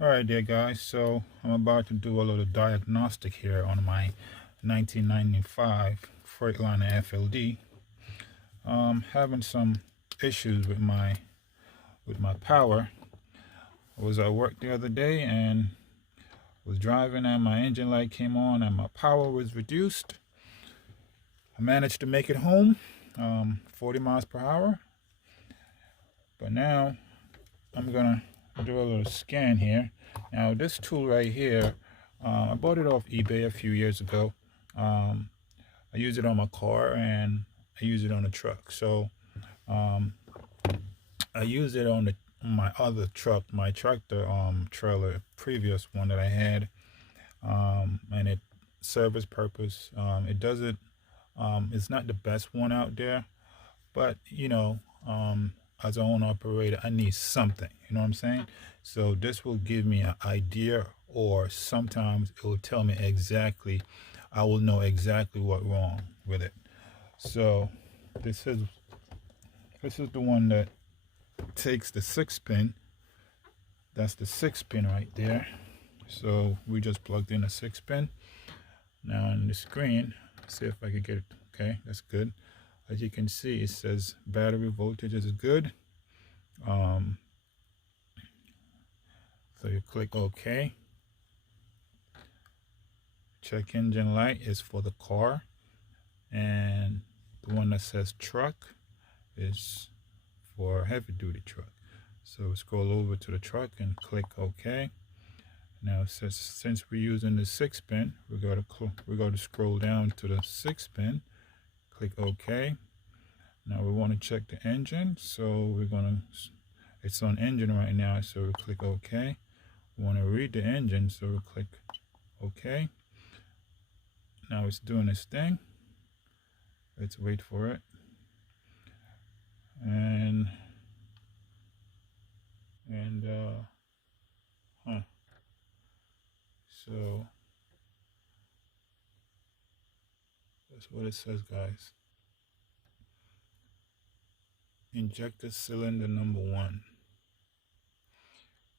Alright there guys, so I'm about to do a little diagnostic here on my 1995 Freightliner FLD. Having some issues with my power. I was at work the other day and was driving and my engine light came on and my power was reduced. I managed to make it home, 40 miles per hour. But now I'm gonna do a little scan here. Now this tool right here, I bought it off eBay a few years ago. I use it on my car and I use it on the truck. So I use it on my other truck, my tractor trailer, previous one that I had, and it serves purpose. It doesn't. It's not the best one out there, but you know, as an owner operator, I need something. You know what I'm saying? So this will give me an idea, or sometimes it will tell me exactly. I will know exactly what's wrong with it. So this is the one that takes the 6-pin. That's the 6-pin right there. So we just plugged in a 6-pin. Now on the screen, see if I can get it. Okay, that's good. As you can see, it says battery voltage is good. So you click OK. Check engine light is for the car, and the one that says truck is for heavy duty truck. So scroll over to the truck and click OK. Now since we're using the 6-pin, we're going to scroll down to the 6-pin, click OK. Now we want to check the engine, so it's on engine right now, so we click OK. We want to read the engine, so we click OK. Now it's doing its thing. Let's wait for it. So that's what it says, guys. Injector cylinder number 1.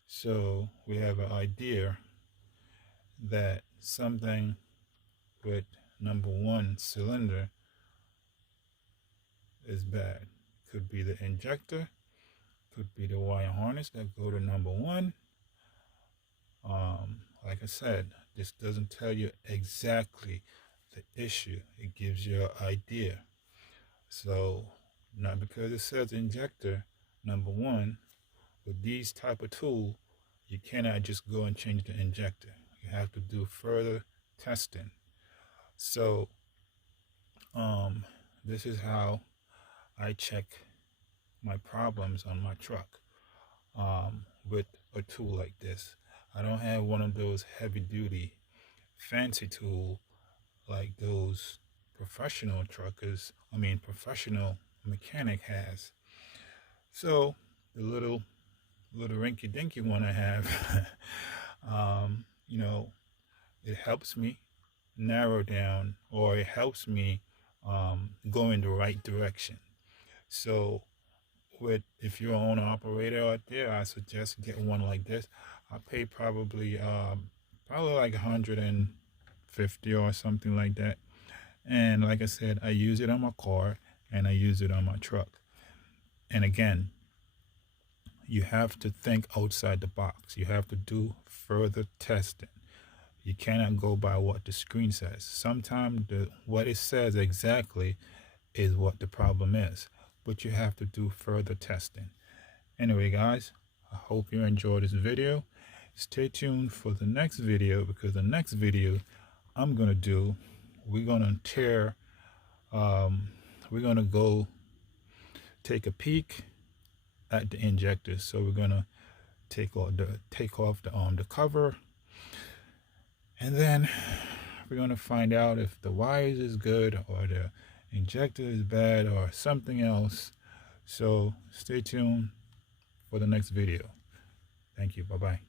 So we have an idea that something with number 1 cylinder is bad. Could be the injector, could be the wire harness that go to number 1. Like I said, this doesn't tell you exactly the issue. It gives you an idea. So not because it says injector number 1, with these type of tool, you cannot just go and change the injector. You have to do further testing. So this is how I check my problems on my truck with a tool like this. I don't have one of those heavy duty fancy tool like those professional mechanic has. So the little rinky dinky one I have, you know, it helps me narrow down, or it helps me go in the right direction. So if you're an owner operator out there, I suggest get one like this. I pay probably like 150 or something like that. And like I said, I use it on my car and I use it on my truck. And again, you have to think outside the box. You have to do further testing. You cannot go by what the screen says. Sometimes what it says exactly is what the problem is, but you have to do further testing. Anyway, guys, I hope you enjoyed this video. Stay tuned for the next video, because the next video I'm gonna do, we're gonna go take a peek at the injector. So we're gonna take off the cover, and then we're gonna find out if the wires is good or the injector is bad or something else. So stay tuned for the next video. Thank you. Bye-bye.